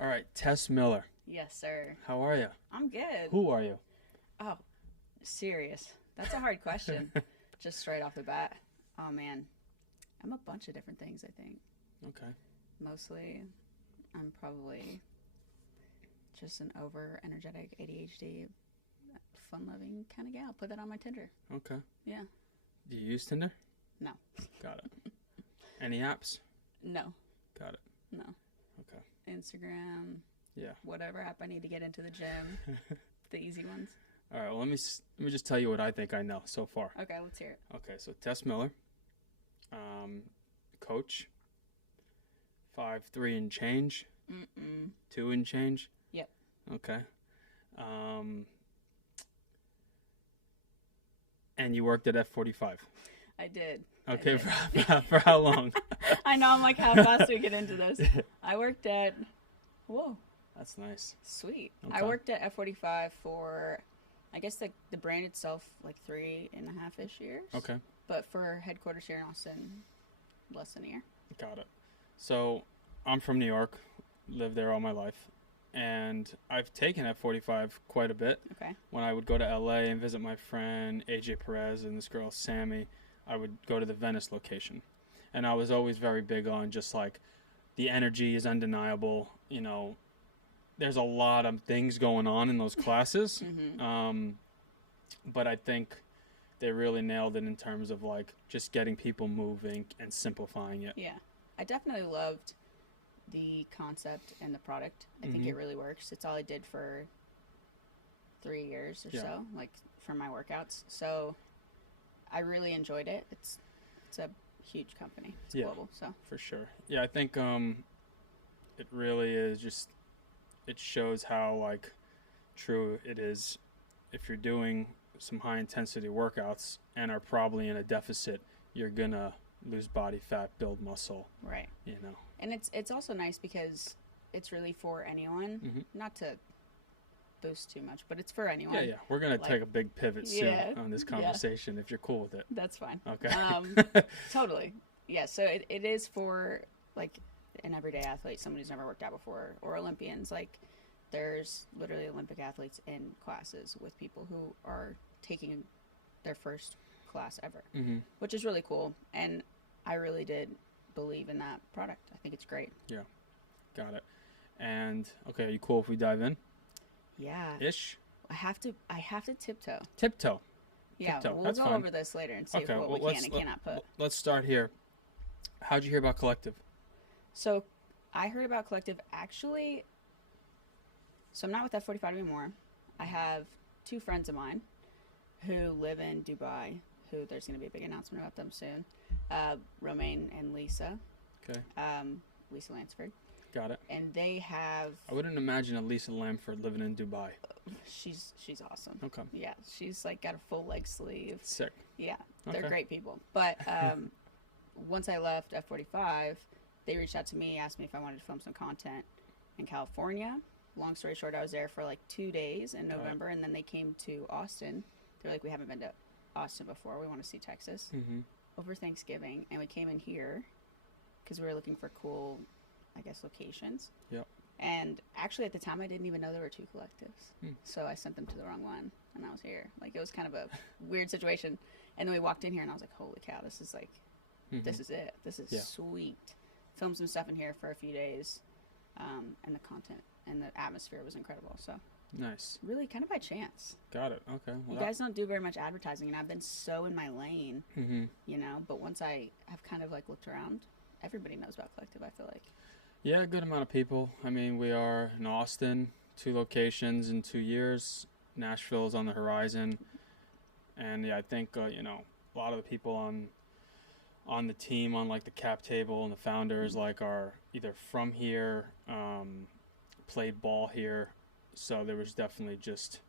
All right, Tess Miller. Yes, sir. How are you? I'm good. Who are you? Oh, serious. That's a hard question. Just straight off the bat. Oh, man. I'm a bunch of different things, I think. Okay. Mostly, I'm probably just an over energetic ADHD, fun loving kind of gal. Put that on my Tinder. Okay. Yeah. Do you use Tinder? No. Got it. Any apps? No. Got it. No. Okay. Instagram. Yeah. Whatever app I need to get into the gym. The easy ones. All right. Well, let me just tell you what I think I know so far. Okay, let's hear it. Okay. So Tess Miller, coach, 5'3" and change, 2 and change. Yep. Okay. And you worked at F45. I did. Okay. I did. For how long? I know, I'm like, how fast do we get into this? I worked at, whoa, That's nice. sweet. Okay. I worked at F45 for, I guess the brand itself, like 3.5-ish years. Okay. But for headquarters here in Austin, less than a year. Got it. So I'm from New York, lived there all my life, and I've taken F45 quite a bit. Okay. When I would go to LA and visit my friend AJ Perez and this girl Sammy, I would go to the Venice location. And I was always very big on just like the energy is undeniable. You know, there's a lot of things going on in those classes. But I think they really nailed it in terms of like just getting people moving and simplifying it. Yeah. I definitely loved the concept and the product. I think it really works. It's all I did for 3 years or so, like for my workouts. So I really enjoyed it. It's a huge company. It's global, so. For sure. Yeah, I think it really is just, it shows how like true it is. If you're doing some high intensity workouts and are probably in a deficit, you're gonna lose body fat, build muscle. Right. You know. And it's also nice because it's really for anyone. Not to boast too much, but it's for anyone. Yeah. We're gonna take a big pivot soon on this conversation if you're cool with it. That's fine. Okay. Totally. Yeah, so it is for like an everyday athlete, someone who's never worked out before, or Olympians. Like there's literally Olympic athletes in classes with people who are taking their first class ever, which is really cool. And I really did believe in that product. I think it's great. Yeah. Got it. And okay, are you cool if we dive in? Yeah. Ish? I have to tiptoe. Tiptoe. Yeah, Tiptoe. we'll That's go fine. over this later and see what we can and cannot put. Let's start here. How'd you hear about Collective? So I heard about Collective actually, so I'm not with F45 anymore. I have 2 friends of mine who live in Dubai, who there's going to be a big announcement about them soon. Romaine and Lisa. Okay. Lisa Lansford. Got it. And they have... I wouldn't imagine a Lisa Lamford living in Dubai. She's awesome. Okay. Yeah, she's like got a full leg sleeve. Sick. Yeah, they're Okay. great people. But once I left F45, they reached out to me, asked me if I wanted to film some content in California. Long story short, I was there for like 2 days in November, and then they came to Austin. They're like, we haven't been to Austin before. We want to see Texas over Thanksgiving. And we came in here because we were looking for cool, I guess, locations. Yep. And actually, at the time, I didn't even know there were 2 collectives. So I sent them to the wrong one, and I was here. Like, it was kind of a weird situation. And then we walked in here, and I was like, holy cow, this is like, this is it. This is sweet. Filmed some stuff in here for a few days, and the content and the atmosphere was incredible. So Nice. really kind of by chance. Got it. Okay. Well, You guys don't do very much advertising, and I've been so in my lane, you know, but once I have kind of like looked around, everybody knows about Collective, I feel like. yeah, a good amount of people. I mean, we are in Austin, 2 locations in 2 years. Nashville is on the horizon. And yeah, I think, you know, a lot of the people on the team, on like the cap table and the founders, like are either from here, played ball here. So there was definitely just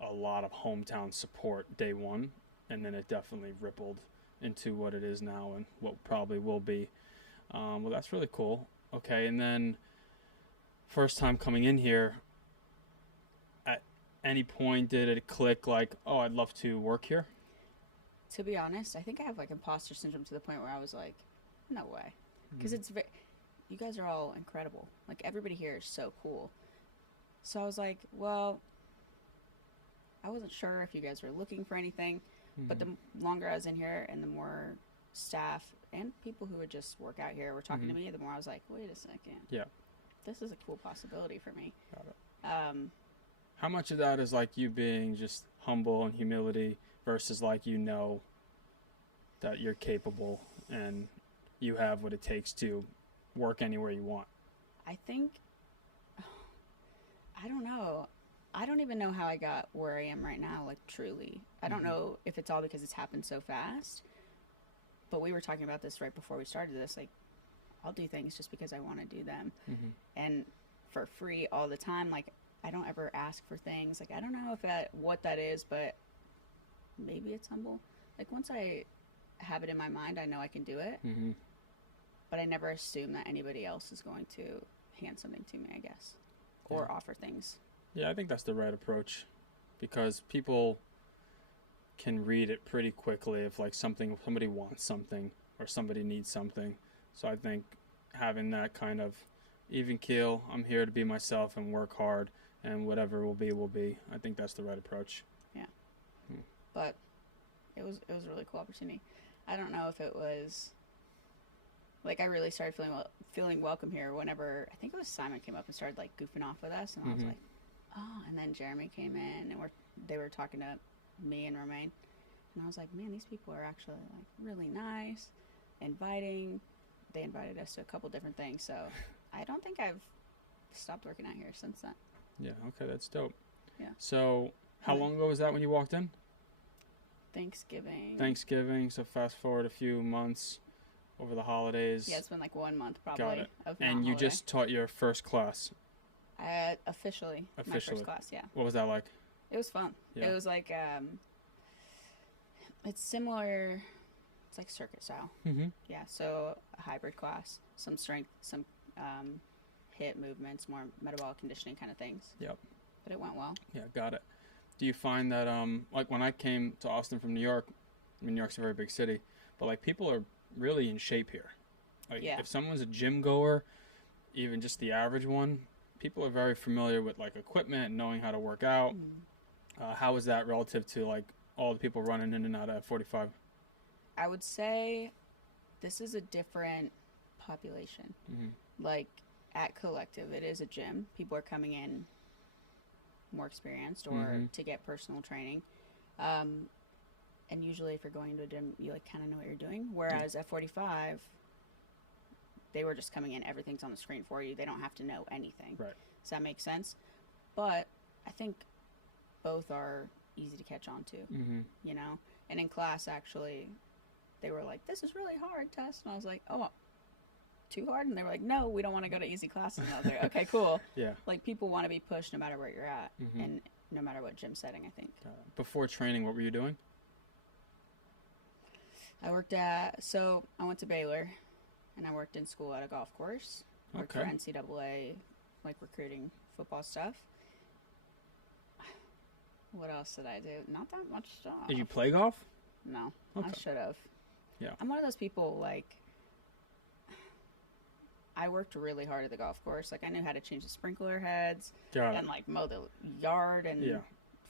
a lot of hometown support day one. And then it definitely rippled into what it is now and what probably will be. Well, that's really cool. Okay, and then first time coming in here, at any point did it click like, oh, I'd love to work here? To be honest, I think I have like imposter syndrome to the point where I was like, no way. Because you guys are all incredible. Like, everybody here is so cool. So I was like, well, I wasn't sure if you guys were looking for anything, but the longer I was in here and the more staff and people who would just work out here were talking to me, the more I was like, wait a second. Yeah. This is a cool possibility for me. Got it. How much of that is like you being just humble and humility versus like that you're capable and you have what it takes to work anywhere you want? I think, I don't know. I don't even know how I got where I am right now, like, truly. I don't know if it's all because it's happened so fast, but we were talking about this right before we started this. Like, I'll do things just because I want to do them. And for free all the time. Like, I don't ever ask for things. Like, I don't know what that is, but maybe it's humble. Like, once I have it in my mind, I know I can do it. But I never assume that anybody else is going to hand something to me, I guess, or offer things. Yeah, I think that's the right approach, because people can read it pretty quickly if like somebody wants something or somebody needs something. So I think having that kind of even keel, I'm here to be myself and work hard, and whatever will be. I think that's the right approach. Yeah. But it was a really cool opportunity. I don't know if it was like I really started feeling welcome here whenever I think it was Simon came up and started like goofing off with us, and I was like, oh, and then Jeremy came in and they were talking to me and Romaine, and I was like, man, these people are actually like really nice, inviting. They invited us to a couple different things, so I don't think I've stopped working out here since then. Yeah, okay, that's dope. Yeah. So how long ago was that when you walked in? Thanksgiving, so fast forward a few months over the holidays. Yeah, it's been like 1 month probably. Got it. Of and you just taught your first class? Officially, my first class, yeah. What was that like? It was fun. Yeah. It was like, it's similar, it's like circuit style. Yeah, so a hybrid class, some strength, some hip movements, more metabolic conditioning kind of things. Yep. But it went well. Yeah, got it. Do you find that, like when I came to Austin from New York, I mean, New York's a very big city, but like people are really in shape here. Like if someone's a gym goer, even just the average one, people are very familiar with like equipment and knowing how to work out. How is that relative to like all the people running in and out of 45? I would say this is a different population. Like at Collective, it is a gym. People are coming in more experienced or to get personal training. And usually if you're going to a gym, you like kind of know what you're doing. Whereas at 45, they were just coming in, everything's on the screen for you. They don't have to know anything. Right. Does that make sense? But I think both are easy to catch on to, you know? And in class, actually, they were like, this is really hard, Tess. And I was like, oh, too hard? And they were like, no, we don't want to go to easy classes. And I was like, okay, cool. Yeah. Like, people want to be pushed no matter where you're at and no matter what gym setting, I think. Before training, what were you doing? I went to Baylor, and I worked in school at a golf course. Worked for NCAA, like recruiting football stuff. What else did I do? Not that much stuff. Did you play golf? No, I should have. Yeah. I'm one of those people, like, I worked really hard at the golf course. Like, I knew how to change the sprinkler heads and, like, mow the yard and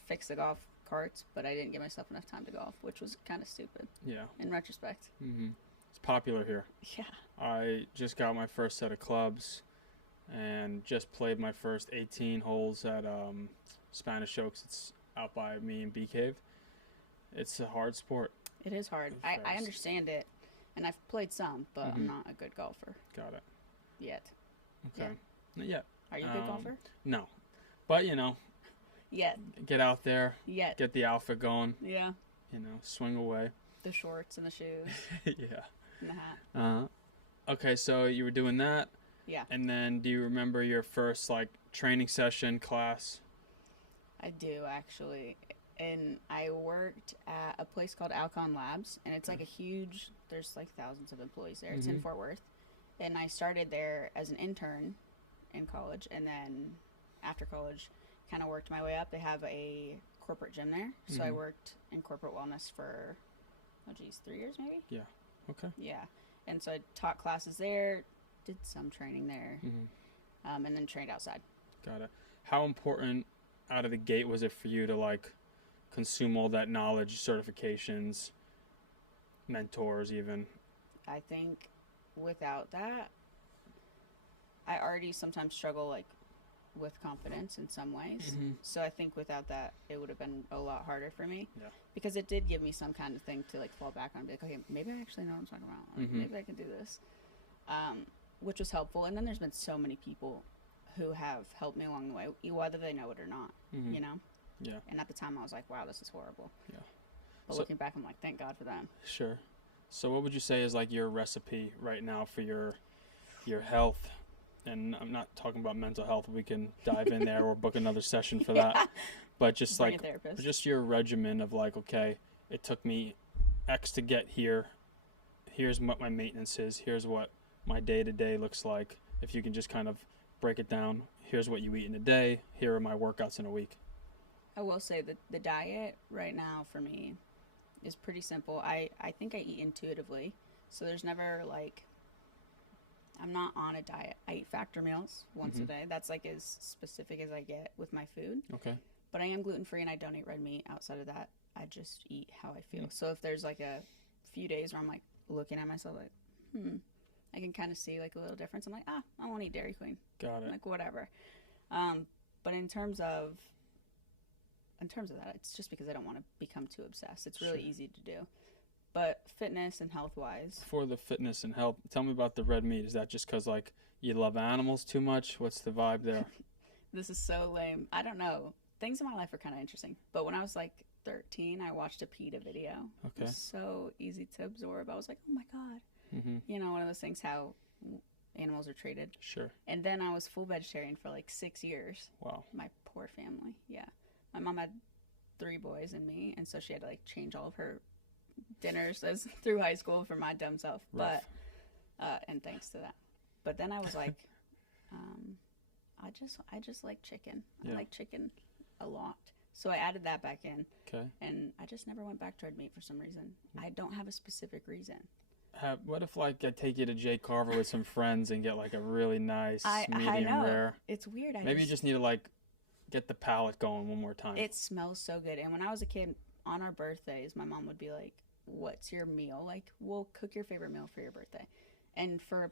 fix the golf carts, but I didn't give myself enough time to golf, which was kind of stupid. Yeah. In retrospect. It's popular here. Yeah. I just got my first set of clubs and just played my first 18 holes at Spanish Oaks. It's out by me in Bee Cave. It's a hard sport. It is hard. I understand it, and I've played some, but I'm not a good golfer. Got it. Yet. Okay. Not yet. Are you a good golfer? No. But, you know. Yet. Get out there. Yet. Get the outfit going. Yeah. You know, swing away. The shorts and the shoes. Yeah. And the hat. Okay, so you were doing that. Yeah. And then do you remember your first, like, training session, class? I do, actually. And I worked at a place called Alcon Labs, and it's like a huge, there's like thousands of employees there. It's in Fort Worth. And I started there as an intern in college, and then after college, kind of worked my way up. They have a corporate gym there, so I worked in corporate wellness for, 3 years maybe? Yeah. Okay. Yeah. And so I taught classes there, did some training there, and then trained outside. Got it. How important out of the gate was it for you to like consume all that knowledge, certifications, mentors even? I think without that, I already sometimes struggle like with confidence in some ways. So I think without that, it would have been a lot harder for me. Yeah. Because it did give me some kind of thing to like fall back on, be like, okay, maybe I actually know what I'm talking about. Like, maybe I can do this, which was helpful. And then there's been so many people who have helped me along the way, whether they know it or not. You know. Yeah. And at the time, I was like, wow, this is horrible. Yeah. But looking back, I'm like, thank God for them. Sure. So what would you say is like your recipe right now for your health? And I'm not talking about mental health. We can dive in there or book another session for that. But just Bring like a therapist. just your regimen of like, okay, it took me X to get here. Here's what my maintenance is. Here's what my day-to-day looks like. If you can just kind of break it down. Here's what you eat in a day. Here are my workouts in a week. I will say that the diet right now for me is pretty simple. I think I eat intuitively. So there's never like, I'm not on a diet. I eat factor meals once a day. That's like as specific as I get with my food. Okay. But I am gluten-free and I don't eat red meat. Outside of that, I just eat how I feel. So if there's like a few days where I'm like looking at myself like, I can kind of see like a little difference. I'm like, I won't eat Dairy Queen. Got it. Like whatever. But in terms of that, it's just because I don't want to become too obsessed. It's really easy to do. But fitness and health-wise. For the fitness and health, tell me about the red meat. Is that just because, like, you love animals too much? What's the vibe there? This is so lame. I don't know. Things in my life are kind of interesting. But when I was, like, 13, I watched a PETA video. Okay. It was so easy to absorb. I was like, oh, my God. You know, one of those things, how animals are treated. Sure. And then I was full vegetarian for, like, 6 years. Wow. My poor family. Yeah. My mom had 3 boys and me, and so she had to, like, change all of her dinners as through high school for my dumb self. Rough. But and thanks to that. But then I was like, I just like chicken. Yeah. I like chicken a lot. So I added that back in. Okay. And I just never went back to red meat for some reason. I don't have a specific reason. What if, like, I take you to Jay Carver with some friends and get, like, a really nice medium I know. rare? It's weird. Maybe you just need to, like, get the palate going one more time. It smells so good. And when I was a kid, on our birthdays, my mom would be like, what's your meal? Like, we'll cook your favorite meal for your birthday. And for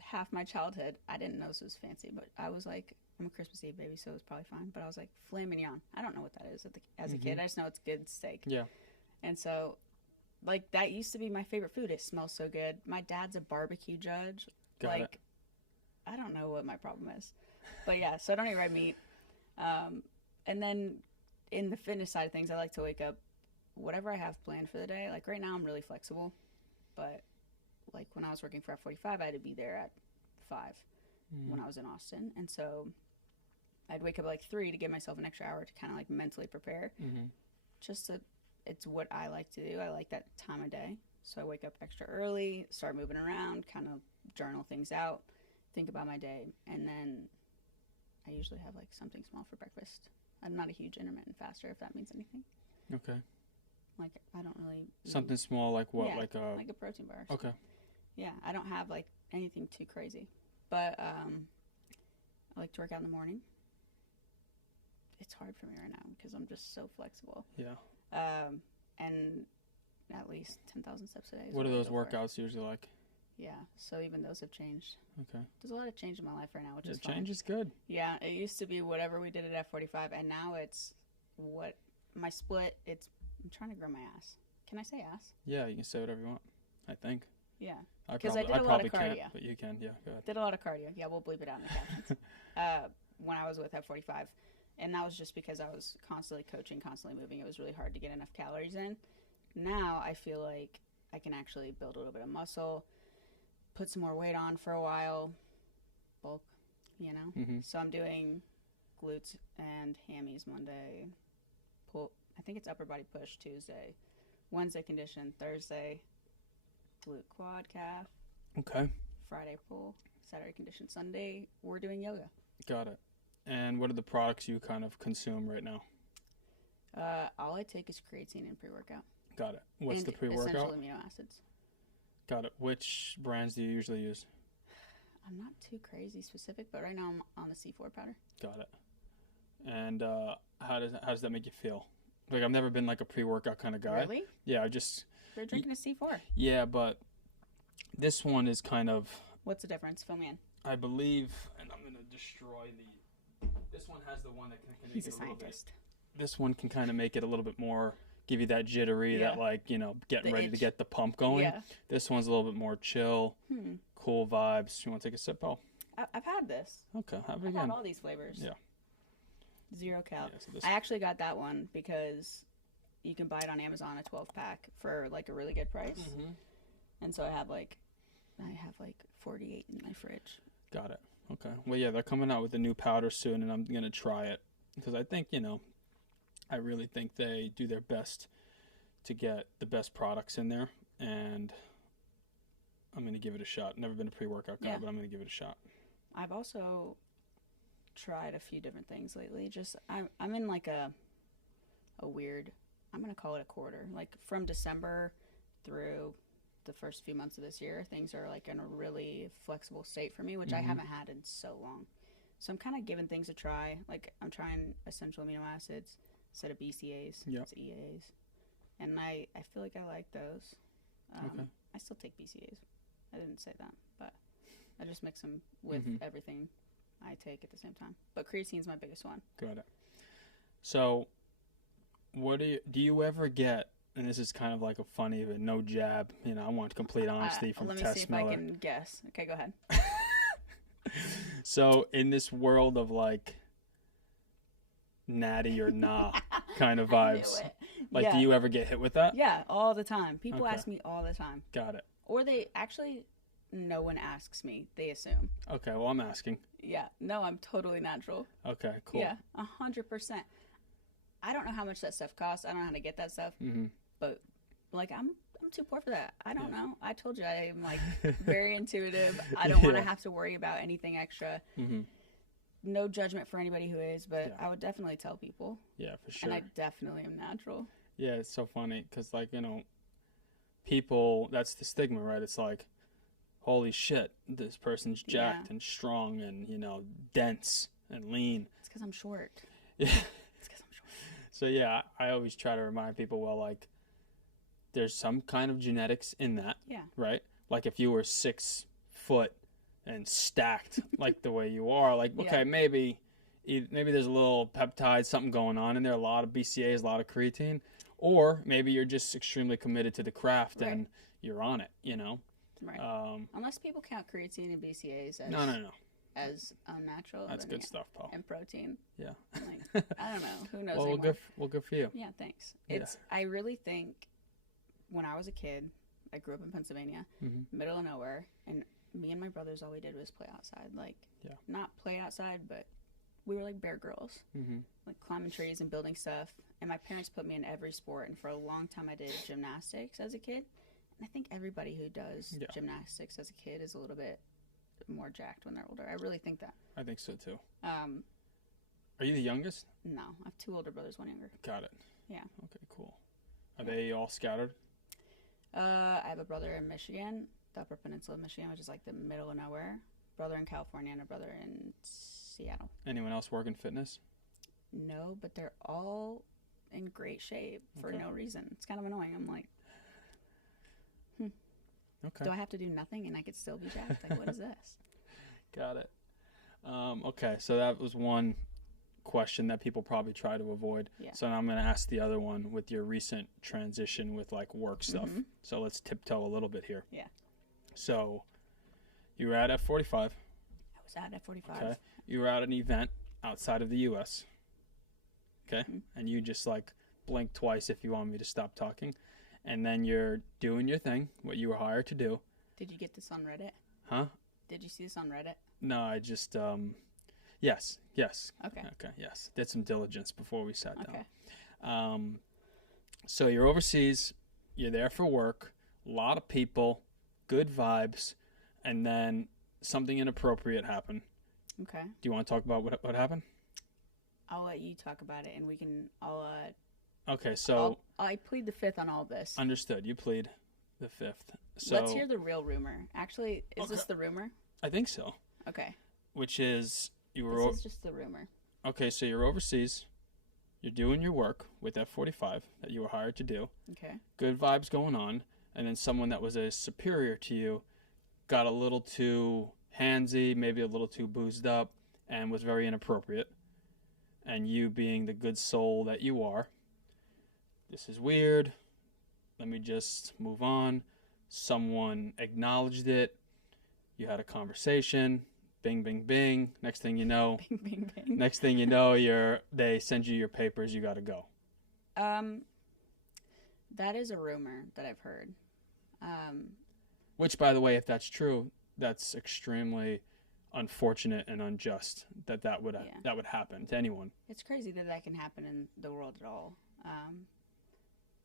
half my childhood, I didn't know this was fancy, but I was like, I'm a Christmas Eve baby, so it was probably fine. But I was like, filet mignon. I don't know what that is as a kid. I just know it's good steak. Yeah. And so, like, that used to be my favorite food. It smells so good. My dad's a barbecue judge. Got it. I don't know what my problem is. But yeah, so I don't eat red meat. And then in the fitness side of things, I like to wake up whatever I have planned for the day. Like right now I'm really flexible, but like when I was working for F45, I had to be there at 5 when I was in Austin. And so I'd wake up at like 3 to give myself an extra hour to kind of like mentally prepare. It's what I like to do. I like that time of day. So I wake up extra early, start moving around, kind of journal things out, think about my day. And then I usually have like something small for breakfast. I'm not a huge intermittent faster, if that means anything. Okay. Like, I don't really Something small, like what? Yeah, like a protein bar. Okay. Yeah, I don't have like anything too crazy, but I like to work out in the morning. It's hard for me right now because I'm just so flexible. Yeah. And at least 10,000 steps a day. What are those workouts usually like? Yeah, so even those have changed. Okay. There's a lot of change in my life right now, which is fun. Change is good. Yeah, it used to be whatever we did at F45, and now it's what my split. I'm trying to grow my ass. Can I say ass? Yeah, you can say whatever you want. I think. Yeah. I Because I did a lot of cardio. Can't, but you can. Yeah, go ahead. Did a lot of cardio. Yeah, we'll bleep it out in the captions. When I was with F45, and that was just because I was constantly coaching, constantly moving. It was really hard to get enough calories in. Now I feel like I can actually build a little bit of muscle, put some more weight on for a while, bulk, you know. So I'm doing glutes and hammies Monday, pull. I think it's upper body push Tuesday, Wednesday condition, Thursday glute quad calf. Okay. Friday pull, Saturday condition, Sunday we're doing yoga. Got it. And what are the products you kind of consume right now? All I take is creatine and pre-workout. Got it. What's and the pre-workout? Essential amino acids. Got it. Which brands do you usually use? I'm not too crazy specific, but right now I'm on the C4 powder. Got it. And how does that make you feel? Like, I've never been like a pre-workout kind of guy. Really? Yeah, I just... You're drinking a C4. Yeah, but this one is kind of... What's the difference? Fill me in. I believe, and I'm going to destroy the... This one has the one that can make He's it a a little bit... scientist. This one can kind of make it a little bit more... Give you that jittery, Yeah. that like, you know, getting The ready to itch. get the pump going. Yeah. This one's a little bit more chill, cool vibes. You want to take a sip, Paul? I've had this. Okay, have it I've again. had all these flavors. Yeah. 0 cal. Yeah, so this- I actually got that one because you can buy it on Amazon, a 12-pack for like a really good price. Mhm. And so I have like 48 in my fridge. Got it. Okay. Well, yeah, they're coming out with a new powder soon, and I'm going to try it because I think, you know, I really think they do their best to get the best products in there, and I'm going to give it a shot. Never been a pre-workout guy, Yeah. but I'm going to give it a shot. I've also tried a few different things lately. Just I'm in like a weird, I'm gonna call it a quarter. Like from December through the first few months of this year, things are like in a really flexible state for me, which I haven't had in so long. So I'm kind of giving things a try. Like I'm trying essential amino acids instead of BCAAs, Yep. it's EAAs, and I feel like I like those. Okay. I still take BCAAs. I didn't say that, but I just mix them with everything I take at the same time. But creatine's my biggest one. Got it. So, what do you ever get? And this is kind of like a funny, but no jab. You know, I want complete honesty from Let me Tess see if Miller. I can guess. Okay, go ahead. So, in this world of like natty or nah kind of I knew vibes, it. like, Yeah. do you ever get hit with that? Yeah, all the time. People Okay. ask me all the time. Got it. Or they actually, no one asks me. They assume. Okay. Well, I'm asking. Yeah. No, I'm totally natural. Okay. Cool. Yeah, 100%. I don't know how much that stuff costs. I don't know how to get that stuff. Mm-hmm. But like I'm too poor for that. I don't know. I told you I'm like very intuitive. I don't want to Yeah. have to worry about anything extra. Mm-hmm. No judgment for anybody who is, but Yeah. I would definitely tell people. Yeah, for sure. And I definitely am natural. Yeah, it's so funny because, like, you know, people, that's the stigma, right? It's like, holy shit, this person's jacked Yeah. and strong and, you know, dense and lean. It's because I'm short. Yeah. It's because I'm short. So, yeah, I always try to remind people, well, like, there's some kind of genetics in that, Yeah. right? Like, if you were 6 foot and stacked like the way you are, like, okay, Yeah. maybe there's a little peptide, something going on in there, a lot of BCAAs, a lot of creatine. Or maybe you're just extremely committed to the craft Right. and you're on it, you know? Right. Unless people count creatine and BCAAs as, No. as unnatural. That's then good yeah. stuff, Paul. And protein. Yeah. Like, I don't know. Who knows Well, anymore? good for you. Yeah, thanks. Yeah. I really think when I was a kid, I grew up in Pennsylvania, middle of nowhere, and me and my brothers, all we did was play outside. Like, Yeah. not play outside, but we were like bear girls, like climbing trees and building stuff. And my parents put me in every sport, and for a long time I did gymnastics as a kid. And I think everybody who does Yeah. gymnastics as a kid is a little bit more jacked when they're older. I really think that. I think so, too. Um, Are you the youngest? no, I have 2 older brothers, 1 younger. Got it. Yeah. Okay, cool. Are they all scattered? I have a brother in Michigan, the Upper Peninsula of Michigan, which is like the middle of nowhere. Brother in California and a brother in Seattle. Anyone else work in fitness? No, but they're all in great shape for Okay. no reason. It's kind of annoying. I'm like, Okay. do I have to do nothing and I could still be jacked? Like, what is this? Got it. Okay, so that was one question that people probably try to avoid. Yeah. So now I'm going to ask the other one with your recent transition with like work stuff. So let's tiptoe a little bit here. Yeah. So you were at F45. I was out at 45. Okay. You were at an event outside of the U.S. Okay. And you just like blink twice if you want me to stop talking. And then you're doing your thing, what you were hired to do. Did you get this on Reddit? Huh? Did you see this on Reddit? No, I just, yes. Okay. Okay, yes. Did some diligence before we sat Okay. down. So you're overseas, you're there for work, a lot of people, good vibes, and then something inappropriate happened. Okay. Do you want to talk about what happened? I'll let you talk about it, and we can. Okay, so I plead the fifth on all this. understood. You plead the fifth. So Let's hear the real rumor. Actually, is this the rumor? I think so. Okay. which is This is just the rumor. okay. So you're overseas. You're doing your work with F-45 that you were hired to do. Okay. Good vibes going on, and then someone that was a superior to you got a little too handsy, maybe a little too boozed up, and was very inappropriate. And you, being the good soul that you are, this is weird. Let me just move on. Someone acknowledged it. You had a conversation. Bing, bing, bing. Next thing you know, Bing, bing, bing. next thing you know, they send you your papers. You got to go. That is a rumor that I've heard. Which, by the way, if that's true, that's extremely unfortunate and unjust that would happen to anyone. It's crazy that can happen in the world at all.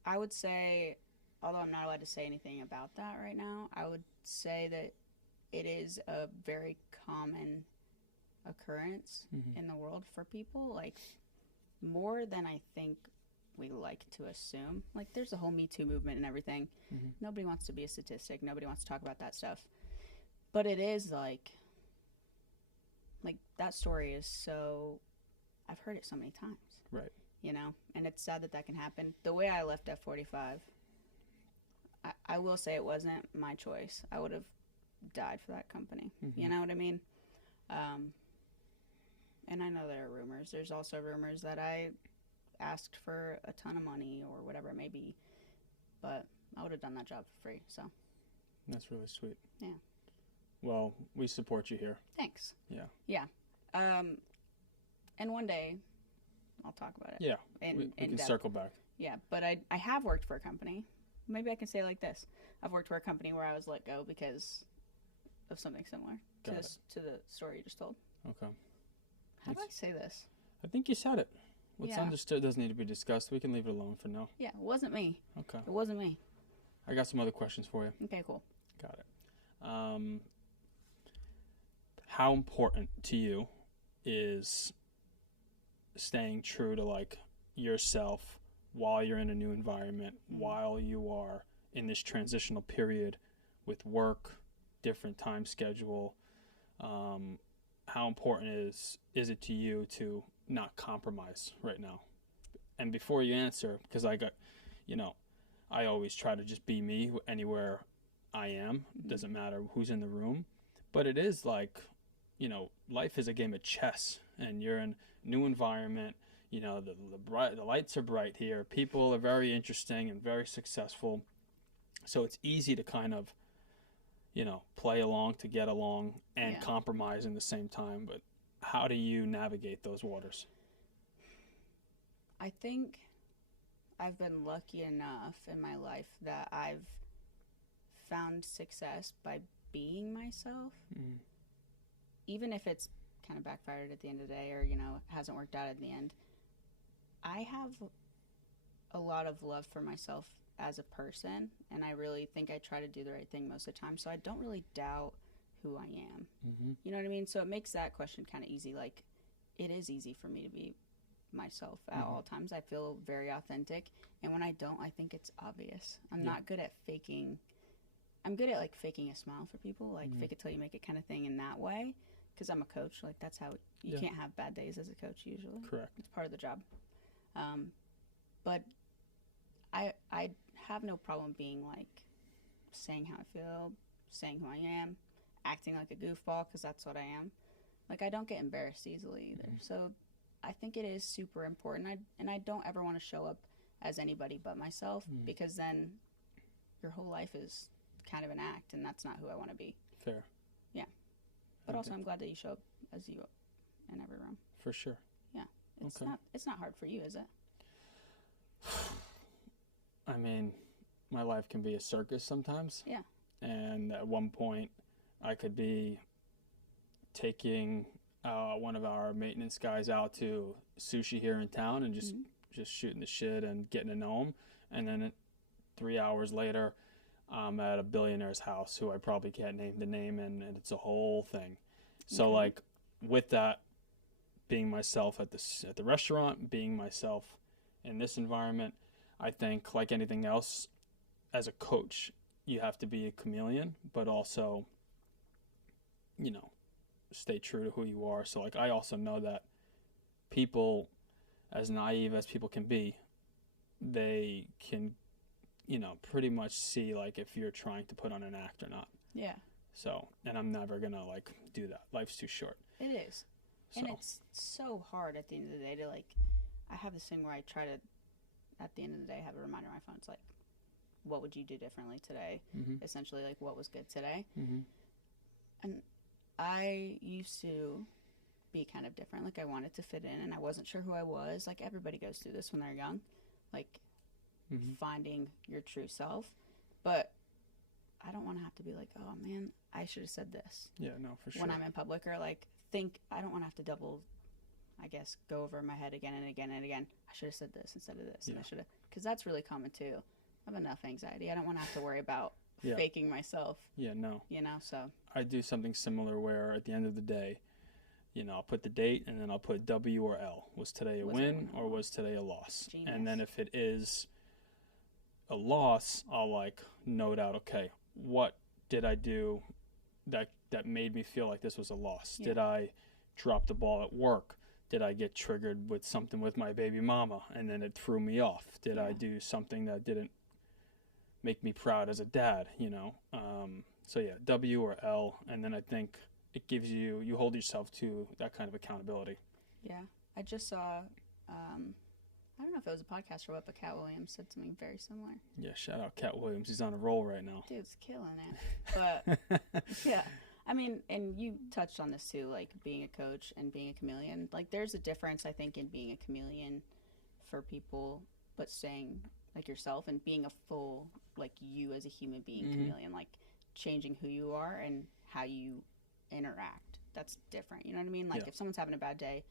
I would say, although I'm not allowed to say anything about that right now, I would say that it is a very common occurrence in the world for people, like more than I think we like to assume. Like, there's a whole Me Too movement and everything. Nobody wants to be a statistic. Nobody wants to talk about that stuff. But it is like that story is so, I've heard it so many times. Right. You know, and it's sad that can happen. The way I left F-45, I will say it wasn't my choice. I would have died for that company. You know what I mean? And I know there are rumors. There's also rumors that I asked for a ton of money or whatever it may be, but I would have done that job for free. So that's really sweet. Yeah. Well, we support you here. Thanks. Yeah. And one day I'll talk about it. Yeah. We can circle back. Yeah, but I have worked for a company. Maybe I can say it like this. I've worked for a company where I was let go because of something similar to the story you just told. Okay. How do I say this? I think you said it. What's understood doesn't need to be discussed. We can leave it alone for now. Yeah, it wasn't me. Okay. It wasn't me. I got some other questions for you. Okay, cool. Got it. How important to you is staying true to like yourself while you're in a new environment, while you are in this transitional period with work, different time schedule? How important is it to you to not compromise right now? And before you answer, because I always try to just be me anywhere I am. Doesn't matter who's in the room. But it is like, life is a game of chess, and you're in a new environment. The lights are bright here. People are very interesting and very successful. So it's easy to kind of, play along to get along and compromise in the same time. But how do you navigate those waters? I think I've been lucky enough in my life that I've found success by being myself. Even if it's kind of backfired at the end of the day or, hasn't worked out in the end. I have a lot of love for myself as a person, and I really think I try to do the right thing most of the time, so I don't really doubt who I am. You know what I mean? So it makes that question kind of easy. Like, it is easy for me to be myself at all times. I feel very authentic, and when I don't, I think it's obvious. I'm not good at faking. I'm good at like faking a smile for people, like fake it till you make it kind of thing in that way, because I'm a coach. Like, that's how you can't have bad days as a coach usually. Correct. It's part of the job. But I have no problem being like saying how I feel, saying who I am, acting like a goofball, because that's what I am. Like, I don't get embarrassed easily either. So I think it is super important. I don't ever want to show up as anybody but myself, because then your whole life is kind of an act, and that's not who I want to be. Fair. Yeah. But also, I'm glad that you show up as you in every room. For sure. Yeah. It's not hard for you, is it? I mean, my life can be a circus sometimes. Yeah. And at one point, I could be taking one of our maintenance guys out to sushi here in town and just shooting the shit and getting to know him. And then 3 hours later, I'm at a billionaire's house who I probably can't name the name, and it's a whole thing. So like, with that, being myself at the restaurant, being myself in this environment, I think like anything else, as a coach, you have to be a chameleon, but also, stay true to who you are. So like I also know that people, as naive as people can be, they can, you know, pretty much see like if you're trying to put on an act or not. Yeah. So, and I'm never gonna like do that. Life's too short. It is. So. And it's so hard at the end of the day to like, I have this thing where I try to, at the end of the day, have a reminder on my phone. It's like, what would you do differently today? Mm-hmm. Essentially, like, what was good today? Mm-hmm. And I used to be kind of different. Like, I wanted to fit in, and I wasn't sure who I was. Like, everybody goes through this when they're young. Like, Mm-hmm. finding your true self. But I don't want to have to be like, oh, man, I should have said this. Yeah, no, for sure. When I'm in public, or, like, I don't want to have to double, I guess, go over my head again and again and again. I should have said this instead of this. Yeah. And I should have, because that's really common, too. I have enough anxiety. I don't want to have to worry about Yeah. faking myself. Yeah, no. You know, so. I do something similar where at the end of the day, you know, I'll put the date and then I'll put W or L. Was today a win or was today a loss? Genius. And then if it is a loss, I'll like note out, okay, what did I do that made me feel like this was a loss? Yeah. Did I drop the ball at work? Did I get triggered with something with my baby mama and then it threw me off? Did I do something that didn't make me proud as a dad, you know? So yeah, W or L, and then I think it gives you hold yourself to that kind of accountability. Yeah. I just saw, I don't know if it was a podcast or what, but Cat Williams said something very similar. Yeah, shout out Cat Williams. He's on a roll right now. Dude's killing it. But, yeah. I mean, and you touched on this too, like being a coach and being a chameleon. Like, there's a difference, I think, in being a chameleon for people, but staying like yourself and being a full, like you as a human being chameleon, like changing who you are and how you interact. That's different. You know what I mean? Like, if someone's having a bad day,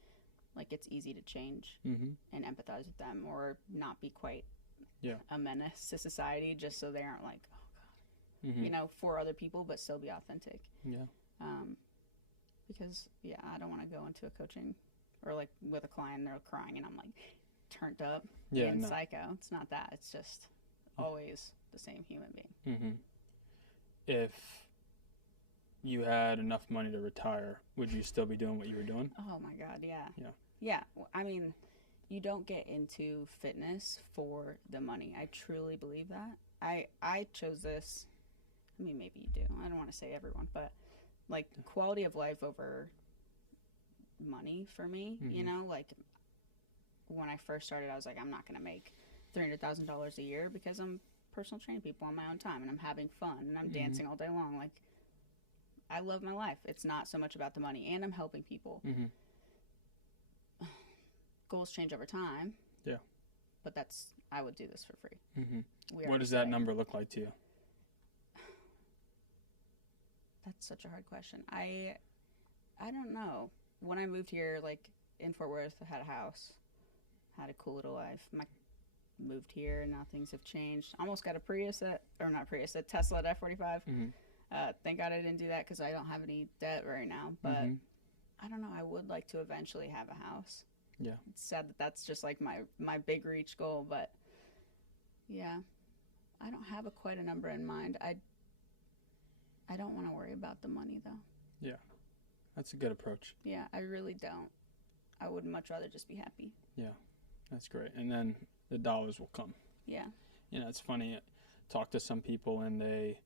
like, it's easy to change and empathize with them or not be quite a menace to society just so they aren't like, oh, God, you know, for other people, but still be authentic. Yeah. Because, I don't want to go into a coaching or, like, with a client and they're crying and I'm, like, turned up and psycho. It's not that. It's just always the same human being. If you had enough money to retire, would you still be doing what you were doing? Oh, my God, yeah. Yeah. Yeah, I mean, you don't get into fitness for the money. I truly believe that. I chose this. I mean, maybe you do. I don't want to say everyone, but like quality of life over money for me, you know, like when I first started, I was like, I'm not going to make $300,000 a year because I'm personal training people on my own time and I'm having fun and I'm dancing all day long. Like, I love my life. It's not so much about the money, and I'm helping people. Goals change over time. Yeah. But I would do this for free. What does that number look like to you? That's such a hard question. I don't know. When I moved here, like in Fort Worth, I had a house, had a cool little life. Moved here, and now things have changed. Almost got a a Tesla at F45. Thank God I didn't do that because I don't have any debt right now. But I don't know. I would like to eventually have a house. Yeah. It's sad that that's just like my big reach goal, but yeah, I don't have quite a number in mind. I don't want to worry about the money though. Yeah. That's a good approach. Yeah, I really don't. I would much rather just be happy. Yeah. That's great. And then the dollars will come. Yeah. You know, it's funny. Talk to some people and they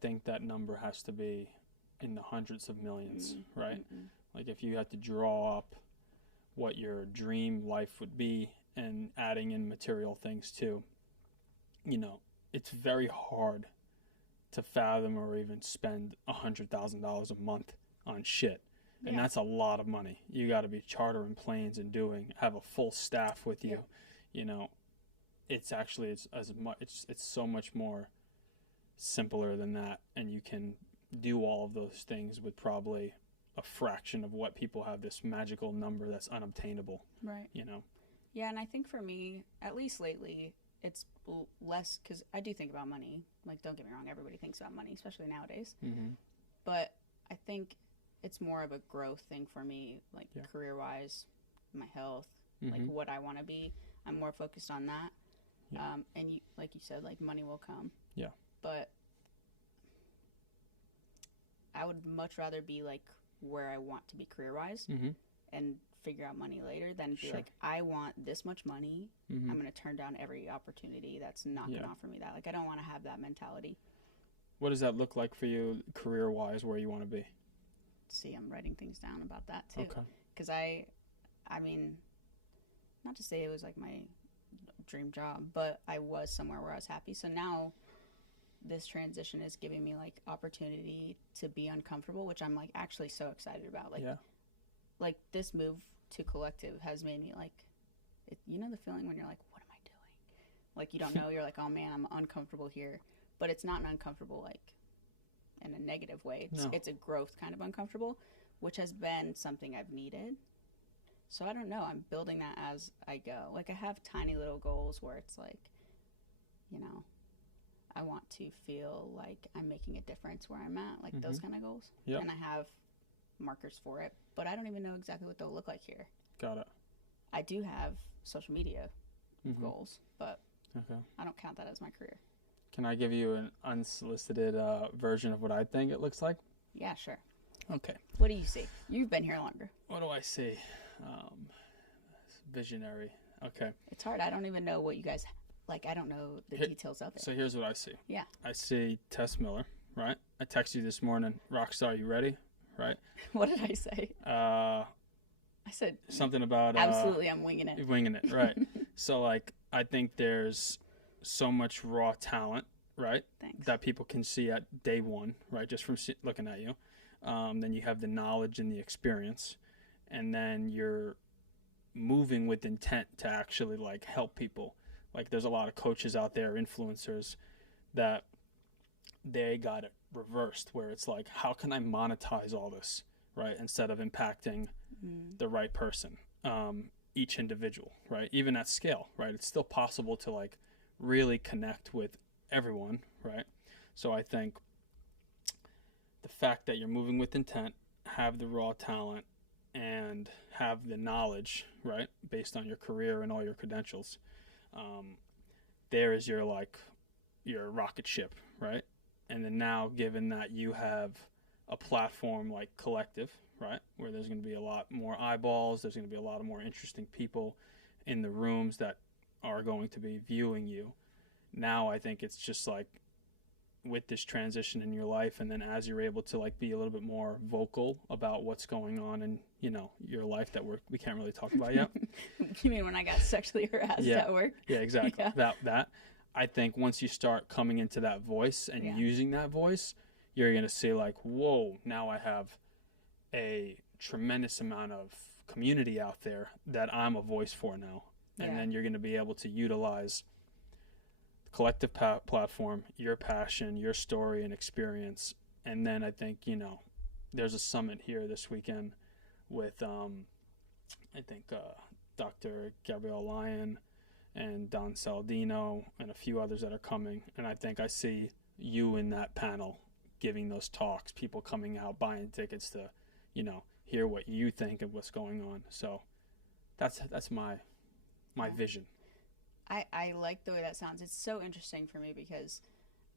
think that number has to be in the hundreds of millions, right? Like if you had to draw up what your dream life would be and adding in material things too, you know, it's very hard to fathom or even spend $100,000 a month on shit. And that's a lot of money. You got to be chartering planes and have a full staff with you. You know, it's actually, it's so much more simpler than that. And you can do all of those things with probably a fraction of what people have, this magical number that's unobtainable. Right. You know? Yeah, and I think for me, at least lately, it's less, because I do think about money. Like, don't get me wrong, everybody thinks about money, especially nowadays. But I think it's more of a growth thing for me, like career-wise, my health, like what I want to be. I'm more focused on that. And like you said, like money will come. Yeah. But I would much rather be like where I want to be career-wise Mm-hmm. and figure out money later than be Sure. like, I want this much money. Mm-hmm. I'm going to turn down every opportunity that's not going Yeah. to offer me that. Like, I don't want to have that mentality. What does that look like for you career-wise, where you want to be? See, I'm writing things down about that too. Okay. Because I mean, not to say it was like my dream job, but I was somewhere where I was happy. So now this transition is giving me like opportunity to be uncomfortable, which I'm like actually so excited about. Like, Yeah. like this move to collective has made me like, you know, the feeling when you're like, what am I doing? Like, you don't know, you're like, oh man, I'm uncomfortable here. But it's not an uncomfortable like in a negative way. No. It's a growth kind of uncomfortable, which has been something I've needed. So I don't know. I'm building that as I go. Like, I have tiny little goals where it's like, you know, I want to feel like I'm making a difference where I'm at, like those kind of goals. Yep. And I have markers for it, but I don't even know exactly what they'll look like here. Got it. I do have social media Mm-hmm. goals, but Okay. I don't count that as my career. Can I give you an unsolicited version of what I think it looks like? Yeah, sure. Okay. What do you see? You've been here longer. What do I see? Visionary. Okay. It's hard. I don't even know what you guys like. I don't know the details of it. So here's what I see. Yeah. I see Tess Miller, right? I texted you this morning, Rockstar, you ready? Right? What did I say? I said Something about... absolutely, I'm winging it. Winging it, right. So, like, I think there's so much raw talent, right? Thanks. That people can see at day one, right? Just from looking at you. Then you have the knowledge and the experience. And then you're moving with intent to actually, like, help people. Like, there's a lot of coaches out there, influencers, that they got it reversed, where it's like, how can I monetize all this, right? Instead of impacting the right person, each individual, right? Even at scale, right? It's still possible to like really connect with everyone, right? So I think the fact that you're moving with intent, have the raw talent, and have the knowledge, right? Based on your career and all your credentials, there is your rocket ship, right? And then now, given that you have a platform like Collective, right, where there's going to be a lot more eyeballs, there's going to be a lot of more interesting people in the rooms that are going to be viewing you. Now I think it's just like with this transition in your life, and then as you're able to like be a little bit more vocal about what's going on in, you know, your life that we can't really talk about yet. You mean when I got sexually harassed at work? Yeah, exactly. Yeah. That I think once you start coming into that voice and using that voice, you're going to see like, whoa, now I have a tremendous amount of community out there that I'm a voice for now. And then you're going to be able to utilize the Collective platform, your passion, your story and experience. And then I think, you know, there's a summit here this weekend with, I think, Dr. Gabrielle Lyon and Don Saldino and a few others that are coming. And I think I see you in that panel giving those talks, people coming out, buying tickets to, you know, hear what you think of what's going on. So that's my vision. I like the way that sounds. It's so interesting for me because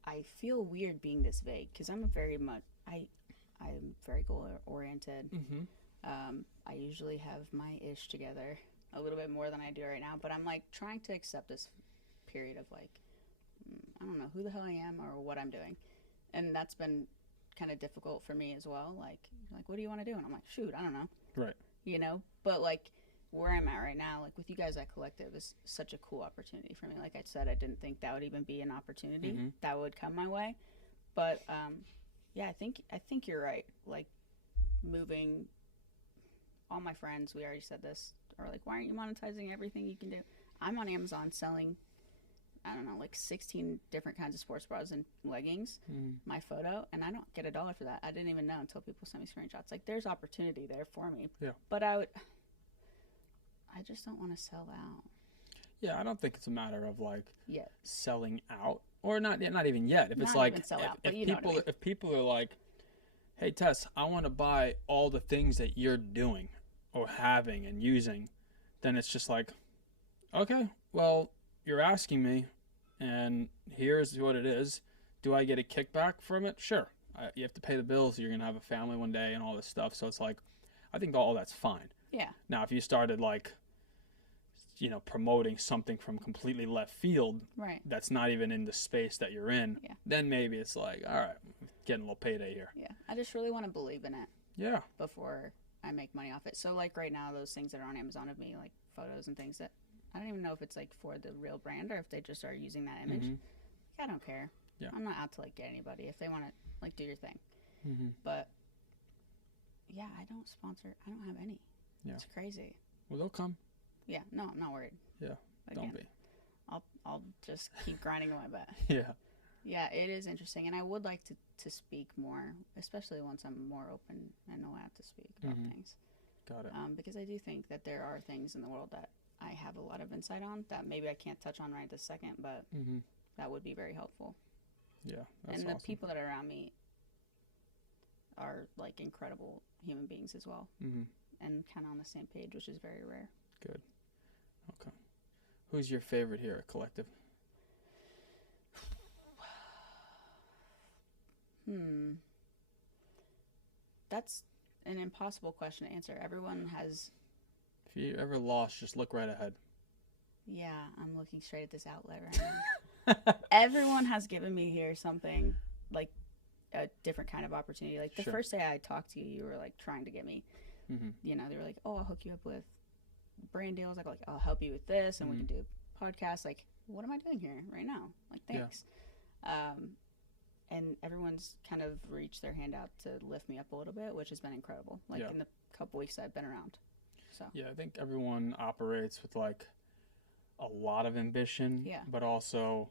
I feel weird being this vague because I'm very goal oriented. I usually have my ish together a little bit more than I do right now, but I'm like trying to accept this period of like, I don't know who the hell I am or what I'm doing. And that's been kind of difficult for me as well. Like, what do you want to do? And I'm like, shoot, I don't know. Right. You know, but like where I'm at right now, like with you guys at Collective is such a cool opportunity for me. Like I said, I didn't think that would even be an opportunity that would come my way. But yeah, I think you're right. Like moving, all my friends, we already said this, are like, why aren't you monetizing everything you can do? I'm on Amazon selling, I don't know, like 16 different kinds of sports bras and leggings, my photo, and I don't get $1 for that. I didn't even know until people sent me screenshots. Like, there's opportunity there for me. Yeah. But I just don't want to sell out. Yeah, I don't think it's a matter of like yet selling out, or not even yet. If it's not like even sell out, but if you know what I mean. if people are like, hey Tess, I want to buy all the things that you're doing or having and using, then it's just like, okay, well, you're asking me, and here's what it is. Do I get a kickback from it? Sure. You have to pay the bills. You're gonna have a family one day and all this stuff. So it's like, I think all that's fine. Yeah. Now, if you started like, promoting something from completely left field, Right. that's not even in the space that you're in, Yeah. then maybe it's like, all right, getting a little payday here. Yeah. I just really want to believe in it. Yeah. Before I make money off it. So like right now, those things that are on Amazon of me, like photos and things that I don't even know if it's like for the real brand or if they just are using that image. Mm-hmm. I don't care. Yeah. I'm not out to like get anybody. If they want to like do your thing. Mm-hmm. But yeah, I don't have any. Yeah. It's crazy. Well, they'll come. Yeah. No, I'm not worried. Yeah. Again, Don't be. I'll just keep grinding away, but Yeah. yeah, it is interesting, and I would like to speak more, especially once I'm more open and allowed to speak about things. Got it. Because I do think that there are things in the world that I have a lot of insight on that maybe I can't touch on right this second, but that would be very helpful. Yeah, that's and the awesome. people that are around me are like incredible human beings as well, and kind of on the same page, which is very rare. Good. Okay. Who's your favorite here at Collective? That's an impossible question to answer. Everyone has. If you ever lost, just look right ahead. Yeah, I'm looking straight at this outlet right now. Everyone has given me here something like a different kind of opportunity. Like the first day I talked to you, you were like trying to get me. They were like, "Oh, I'll hook you up with brand deals. Like, I'll help you with this, and we can do a podcast." Like, what am I doing here right now? Like, thanks. Yeah. And everyone's kind of reached their hand out to lift me up a little bit, which has been incredible. Like in the couple weeks I've been around. So yeah, I think everyone operates with like a lot of ambition, but also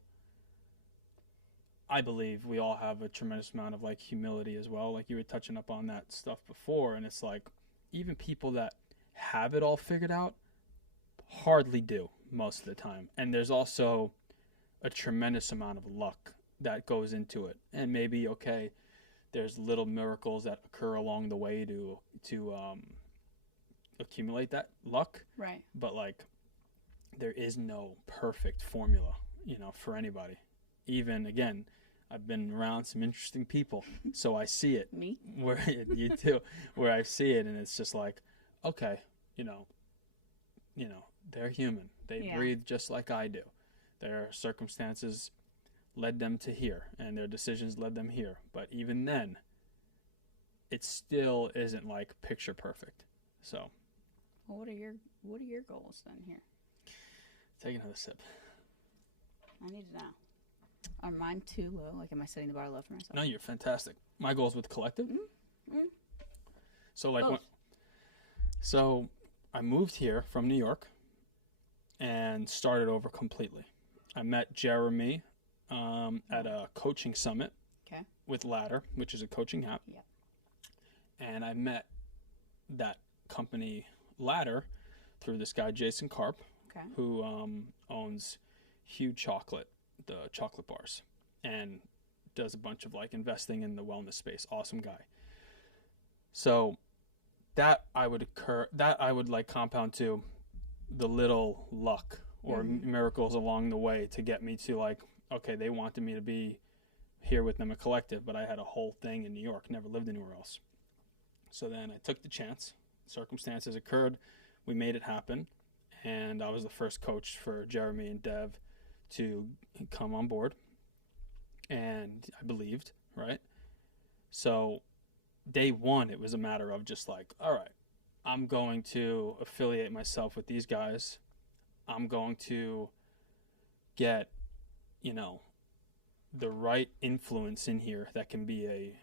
I believe we all have a tremendous amount of like humility as well. Like you were touching up on that stuff before, and it's like even people that have it all figured out hardly do most of the time. And there's also a tremendous amount of luck that goes into it. And maybe, there's little miracles that occur along the way to accumulate that luck. Right. But like there is no perfect formula, for anybody. Even again, I've been around some interesting people, so I see it. Me? Where you too, where I see it, and it's just like, okay, they're human. They breathe just like I do. Their circumstances led them to here, and their decisions led them here. But even then, it still isn't like picture perfect. So, well, what are your goals then here? Take another sip. I need to know. Are mine too low? Like, am I setting the bar low for myself? No, you're fantastic. My goals with Collective. So like, so I moved here from New York and started over completely. I met Jeremy at a coaching summit with Ladder, which is a coaching app. Yep. And I met that company Ladder through this guy, Jason Karp, who owns Huge Chocolate, the chocolate bars, and does a bunch of like investing in the wellness space. Awesome guy. So that I would like compound to the little luck or miracles along the way to get me to like, okay, they wanted me to be here with them at Collective, but I had a whole thing in New York, never lived anywhere else. So then I took the chance. Circumstances occurred. We made it happen. And I was the first coach for Jeremy and Dev to come on board. And I believed, right? So day one, it was a matter of just like, all right, I'm going to affiliate myself with these guys. I'm going to get, the right influence in here that can be a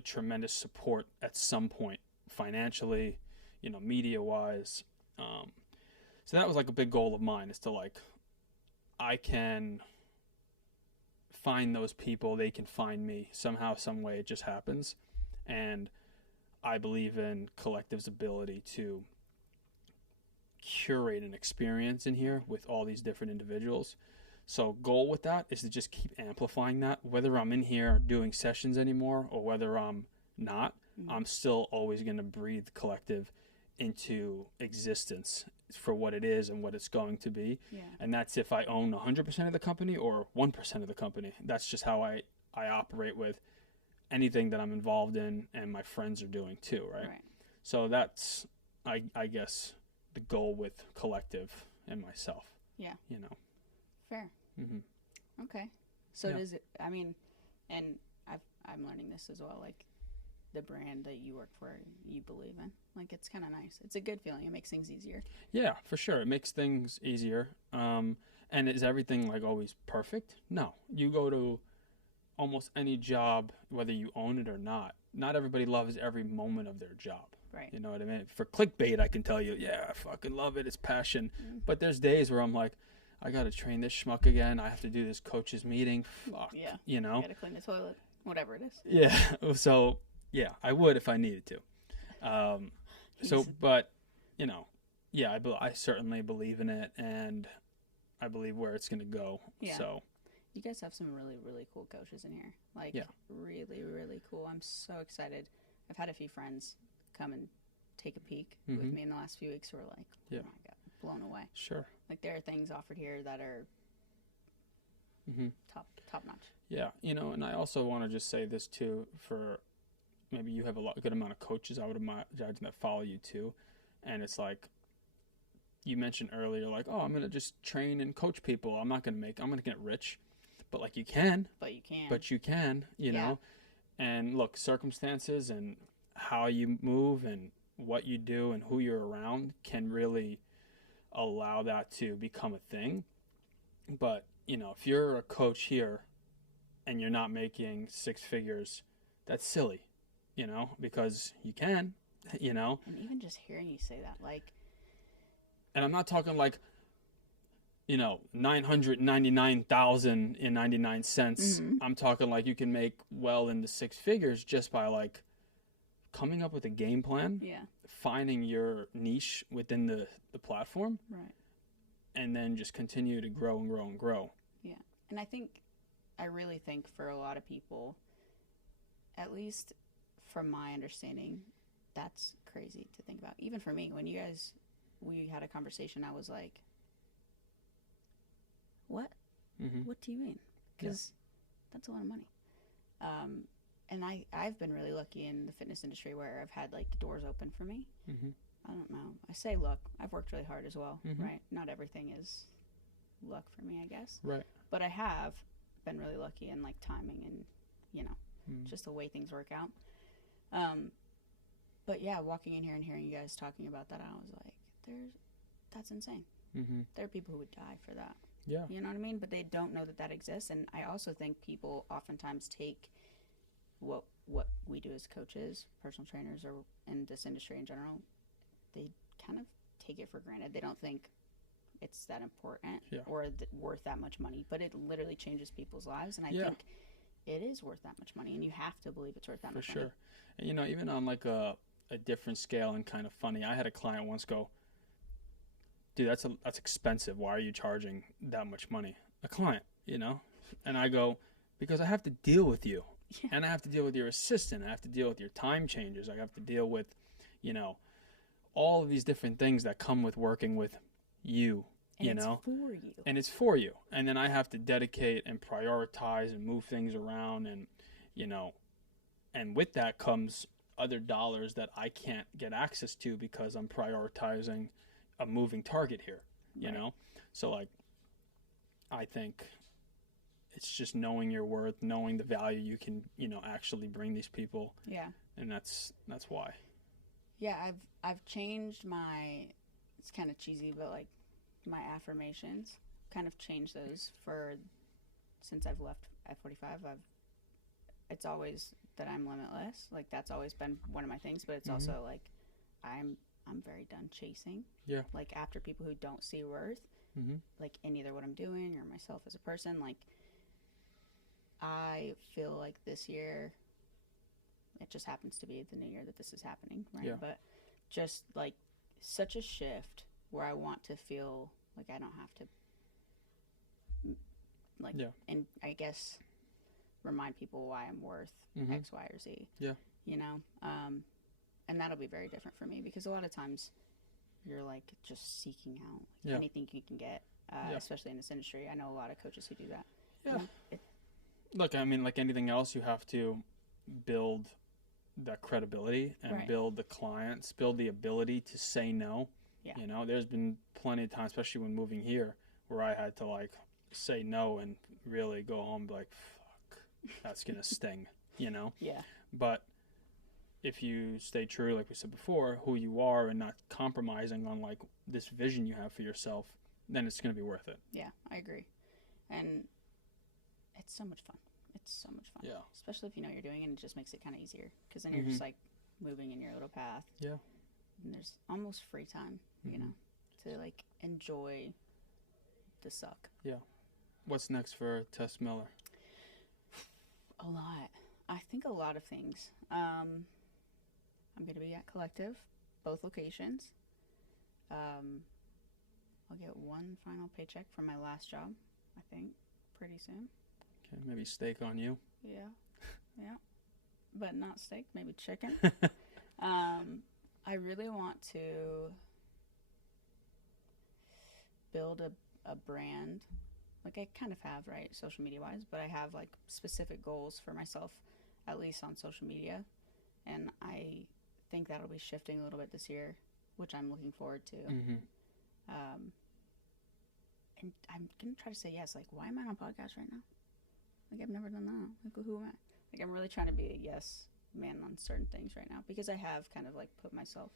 tremendous support at some point financially, media wise. So that was like a big goal of mine, is to like, I can find those people, they can find me somehow, some way. It just happens. And I believe in Collective's ability to curate an experience in here with all these different individuals. So goal with that is to just keep amplifying that, whether I'm in here doing sessions anymore or whether I'm not. I'm still always going to breathe Collective into existence for what it is and what it's going to be. And that's if I own 100% of the company or 1% of the company. That's just how I I operate with anything that I'm involved in and my friends are doing too, right? Right. So that's, I guess, the goal with collective and myself. Yeah. You know. Fair. Mm-hmm. Okay. So Yeah. does it, I mean, and I'm learning this as well, like the brand that you work for, you believe in. Like, it's kind of nice. It's a good feeling. It makes things easier. Yeah, for sure. It makes things easier. And is everything like always perfect? No. You go to almost any job, whether you own it or not everybody loves every moment of their job. Right. You know what I mean? For clickbait, I can tell you, yeah, I fucking love it. It's passion. Mm. But there's days where I'm like, I got to train this schmuck again. I have to do this coach's meeting. Fuck. Yeah. You know? You gotta clean the toilet. Whatever it is. Yeah. So, yeah, I would if I needed to. But, you know, yeah, I certainly believe in it, and I believe where it's going to go. Yeah. So, you guys have some really, really cool coaches in here. Like, yeah. really, really cool. I'm so excited. I've had a few friends come and take a peek with me in the last few weeks who are like, oh my God, blown away. Sure. Like, there are things offered here that are top notch. Yeah. You know, and I also want to just say this too, for maybe you have a good amount of coaches, I would imagine, that follow you too. And it's like, you mentioned earlier, like, oh, I'm going to just train and coach people. I'm going to get rich. But like, you can. But you can, you know. And look, circumstances and how you move and what you do and who you're around can really allow that to become a thing. But, you know, if you're a coach here and you're not making six figures, that's silly, you know, because you can, you know. And even just hearing you say that, like. And I'm not talking like, you know, 999,099 cents. Mm-hmm. I'm talking like you can make well into six figures just by like coming up with a game plan, finding your niche within the platform, right, and then just continue to grow and grow and grow. Yeah. And I really think for a lot of people, at least from my understanding, that's crazy to think about. Even for me, when we had a conversation, I was like, what? Mm-hmm. What do you mean? Because that's a lot of money. And I've been really lucky in the fitness industry where I've had like doors open for me. Mm-hmm. I don't know. I say luck. I've worked really hard as well, Mm-hmm. right? Not everything is luck for me, I guess. Right. But I have been really lucky in like timing and, you know, just the way things work out. But yeah, walking in here and hearing you guys talking about that, I was like, that's insane. Mm-hmm. There are people who would die for that. Yeah. You know what I mean? But they don't know that exists. And I also think people oftentimes take what we do as coaches, personal trainers, or in this industry in general, they kind of take it for granted. They don't think it's that important or worth that much money. But it literally changes people's lives. And I think it is worth that much money. And you have to believe it's worth that much money. For sure. And, you know, even on like a different scale and kind of funny, I had a client once go, dude, that's expensive. Why are you charging that much money? A client, you know? And I go, because I have to deal with you. Yeah. And I have to deal with your assistant. I have to deal with your time changes. I have to deal with, you know, all of these different things that come with working with you, you know? And it's for you. And it's for you. And then I have to dedicate and prioritize and move things around and, you know, and with that comes other dollars that I can't get access to because I'm prioritizing a moving target here, you know? So like, I think it's just knowing your worth, knowing the value you can, you know, actually bring these people. Yeah. And that's why. Yeah. I've changed it's kind of cheesy, but like my affirmations, kind of changed those since I've left F45. It's always that I'm limitless. Like that's always been one of my things, but it's also like, I'm very done chasing. Yeah. Like after people who don't see worth, like in either what I'm doing or myself as a person, like I feel like this year, it just happens to be the new year that this is happening, right? Yeah. But just like such a shift where I want to feel like I don't have to, like, and I guess remind people why I'm worth X, Y, or Z. Yeah. You know? And that'll be very different for me because a lot of times you're like just seeking out anything you can get, especially in this industry. I know a lot of coaches who do that. Yeah. Look, I mean, like anything else, you have to build that credibility and Right. build the clients, build the ability to say no. Yeah. You know, there's been plenty of times, especially when moving here, where I had to like say no and really go home and be like, fuck, that's gonna sting, you know? Yeah. But if you stay true, like we said before, who you are and not compromising on like this vision you have for yourself, then it's gonna be worth it. Yeah, I agree. And it's so much fun. It's so much fun. Yeah. Especially if you know what you're doing, and it just makes it kind of easier because then you're just like moving in your little path. Yeah. And there's almost free time, you know, to like enjoy the suck. Yeah. What's next for Tess Miller? A lot. I think a lot of things. I'm going to be at Collective, both locations. I'll get one final paycheck from my last job, I think, pretty soon. Okay, maybe steak on you. Yeah. Yeah. But not steak, maybe chicken. I really want to build a brand. Like I kind of have, right, social media wise, but I have like specific goals for myself, at least on social media. And I think that'll be shifting a little bit this year, which I'm looking forward to. And I'm going to try to say yes. Like, why am I on a podcast right now? Like, I've never done that. Like, who am I? Like, I'm really trying to be a yes man on certain things right now because I have kind of like put myself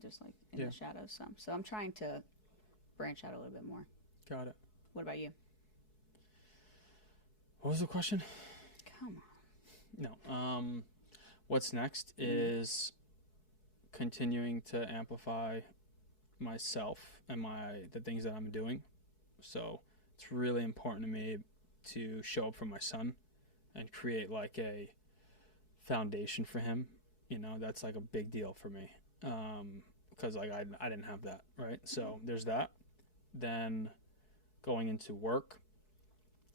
just like in the shadows some. So I'm trying to branch out a little bit more. Got it. What about you? What was the question? Come on. No. What's next is continuing to amplify myself and the things that I'm doing. So it's really important to me to show up for my son and create like a foundation for him. You know, that's like a big deal for me. Because like I didn't have that, right? So there's that. Then going into work,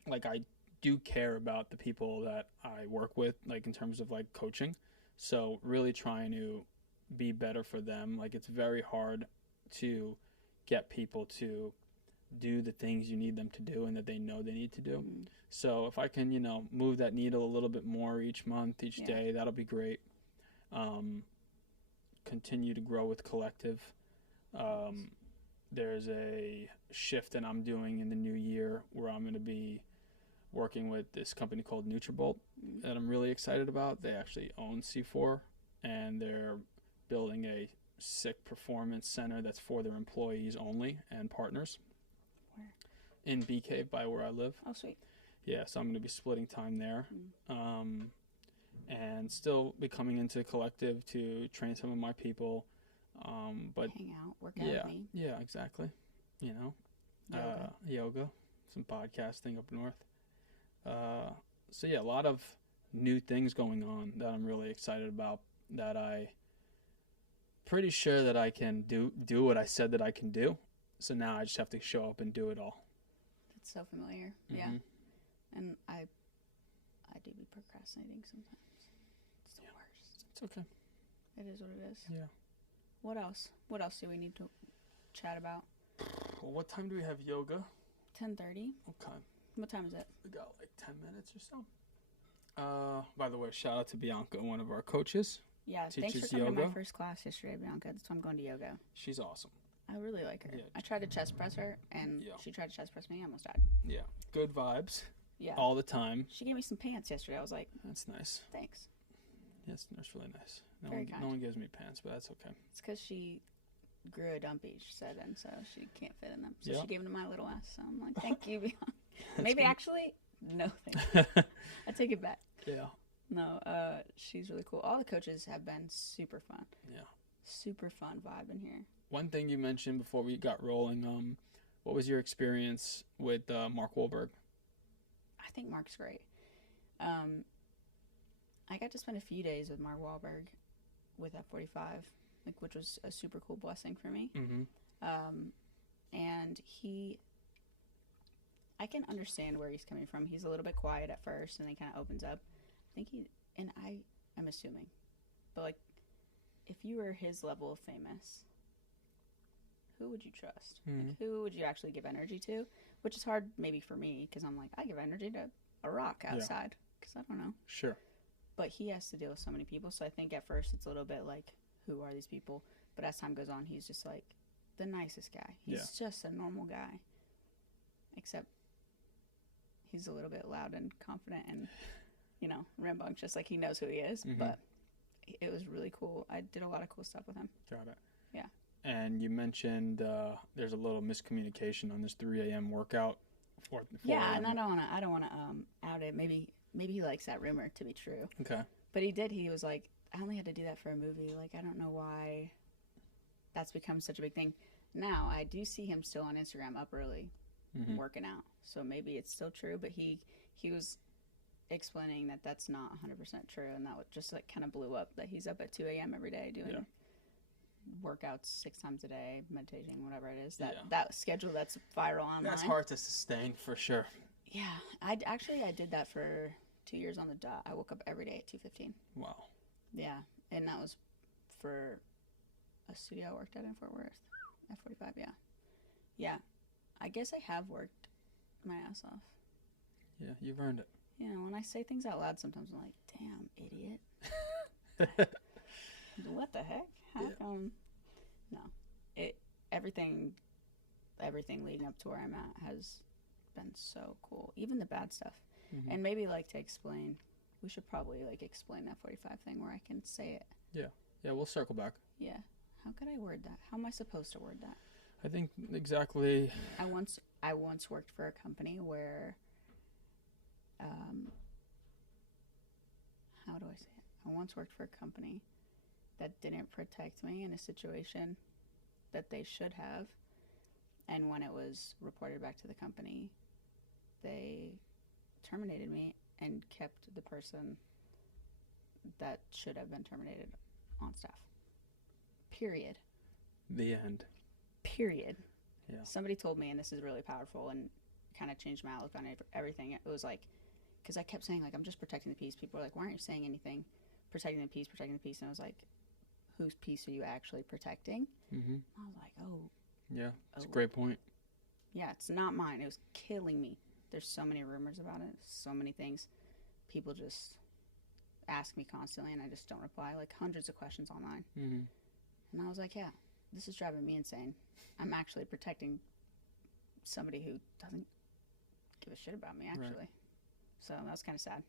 like I do care about the people that I work with, like in terms of like coaching. So really trying to be better for them. Like it's very hard to get people to do the things you need them to do and that they know they need to do. So if I can, you know, move that needle a little bit more each month, each day, that'll be great. Continue to grow with Collective. There's a shift that I'm doing in the new year where I'm going to be working with this company called Nutrabolt that I'm really excited about. They actually own C4 and they're building a sick performance center that's for their employees only and partners. Where? In Bee Cave by where I live. Oh, sweet. Yeah, so I'm going to be splitting time there. And still be coming into Collective to train some of my people. But hang out, work out with me. Yeah, exactly. You know, yoga, some podcasting up north. So yeah, a lot of new things going on that I'm really excited about. That I pretty sure that I can do what I said that I can do. So now I just have to show up and do it all. That's so familiar. Yeah, and I do be procrastinating sometimes. It's the worst. It's okay. It is what it is. Yeah. What else? What else do we need to chat about? Well, what time do we have yoga? 10:30. Okay. What time is it? We got like 10 minutes or so. By the way, shout out to Bianca, one of our coaches. Yeah, thanks for coming to my first class yesterday, Bianca. That's why I'm going to yoga. She's awesome. I really like her. Yeah. I tried to chest press her, and she tried to chest press me. I almost died. Yeah. Good vibes. Yeah. All the time. She gave me some pants yesterday. I was like, that's nice. Thanks. Yes, that's really nice. No one gives me pants, but that's okay. It's because she grew a dumpy, she said, and so she can't fit in them. So she gave them to my little ass. So I'm like, thank you, Bianca. Maybe actually, no, thank you. I take it back. Yeah. No, she's really cool. All the coaches have been super fun. Yeah. Super fun vibe in here. One thing you mentioned before we got rolling, what was your experience with Mark Wahlberg? I think Mark's great. I got to spend a few days with Mark Wahlberg with F45, which was a super cool blessing for me. And I can understand where he's coming from. He's a little bit quiet at first, and then kind of opens up. I think I'm assuming, but like, if you were his level of famous, who would you trust? Like, who would you actually give energy to? Which is hard maybe for me, because I'm like, I give energy to a rock outside because I don't know. Sure. But he has to deal with so many people, so I think at first it's a little bit like, who are these people? But as time goes on, he's just like the nicest guy. He's just a normal guy, except he's a little bit loud and confident and, you know, rambunctious, like he knows who he is. But it was really cool. I did a lot of cool stuff with him. Got it. Yeah. And you mentioned there's a little miscommunication on this 3 a.m. workout. 4 yeah, and I don't wanna out it. Maybe he likes that rumor to be true. Okay. But he did. He was like, I only had to do that for a movie. Like, I don't know why that's become such a big thing. Now I do see him still on Instagram up early, working out. So maybe it's still true. But he was explaining that that's not 100% true, and that just like kind of blew up. That he's up at 2 a.m. every day doing workouts 6 times a day, meditating, whatever it is. That schedule that's viral online. That's hard to sustain for sure. Yeah, I did that for 2 years on the dot. I woke up every day at 2:15. Wow. Yeah, and that was for a studio I worked at in Fort Worth. F45, yeah. Yeah, I guess I have worked my ass off. Yeah, you've earned it. Yeah, when I say things out loud, sometimes I'm like, damn, idiot. What the heck? How come? No. Everything leading up to where I'm at has been so cool. Even the bad stuff. And maybe like to explain, we should probably like explain that 45 thing where I can say it. Yeah, we'll circle back. Yeah. How could I word that? How am I supposed to word that? I think exactly. I once worked for a company where, how do I say it? I once worked for a company that didn't protect me in a situation that they should have. And when it was reported back to the company, they terminated me and kept the person that should have been terminated on staff. Period. The end. Period. Yeah. Somebody told me, and this is really powerful and kind of changed my outlook on everything. It was like, because I kept saying, like, I'm just protecting the peace. People were like, why aren't you saying anything? Protecting the peace, protecting the peace. And I was like, whose peace are you actually protecting? I was like, oh. Yeah, it's a great point. Yeah, it's not mine. It was killing me. There's so many rumors about it, so many things. People just ask me constantly, and I just don't reply. Like, hundreds of questions online. And I was like, yeah, this is driving me insane. I'm actually protecting somebody who doesn't give a shit about me, actually. Right. So that was kind of sad.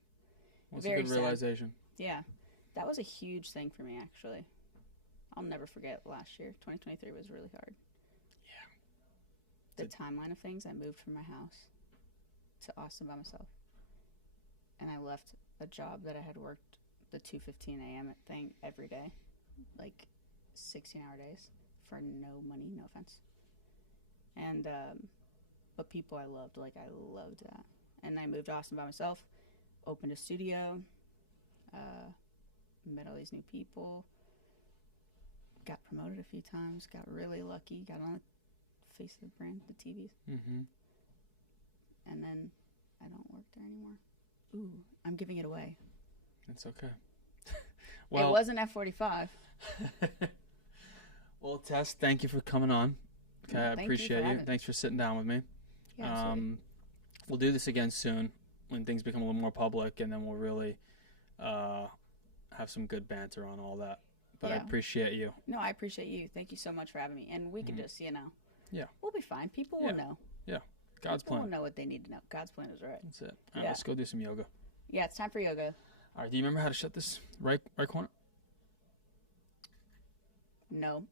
That's a good realization. Yeah. That was a huge thing for me, actually. I'll never forget last year. 2023 was really hard. Yeah. The timeline of things, I moved from my house to Austin by myself. And I left a job that I had worked the 2:15 a.m. thing every day. Like 16-hour days for no money, no offense. And, but people I loved, like I loved that. And I moved to Austin by myself, opened a studio, met all these new people, got promoted a few times, got really lucky, got on the face of the brand, the TVs. And then I don't work there anymore. Ooh, I'm giving it away. It's okay. Well, it wasn't F45. Well, Tess, thank you for coming on. Okay, I appreciate you. Thanks for sitting down with me. Yeah, absolutely. We'll do this again soon when things become a little more public, and then we'll really have some good banter on all that. But I appreciate you. No, I appreciate you. Thank you so much for having me. And we can just, we'll be fine. People will know. Yeah, God's plan. People will know what they need to know. God's plan is right. That's it. All right, let's go do some yoga. Yeah, it's time for yoga. All right, do you remember how to shut this right corner? No.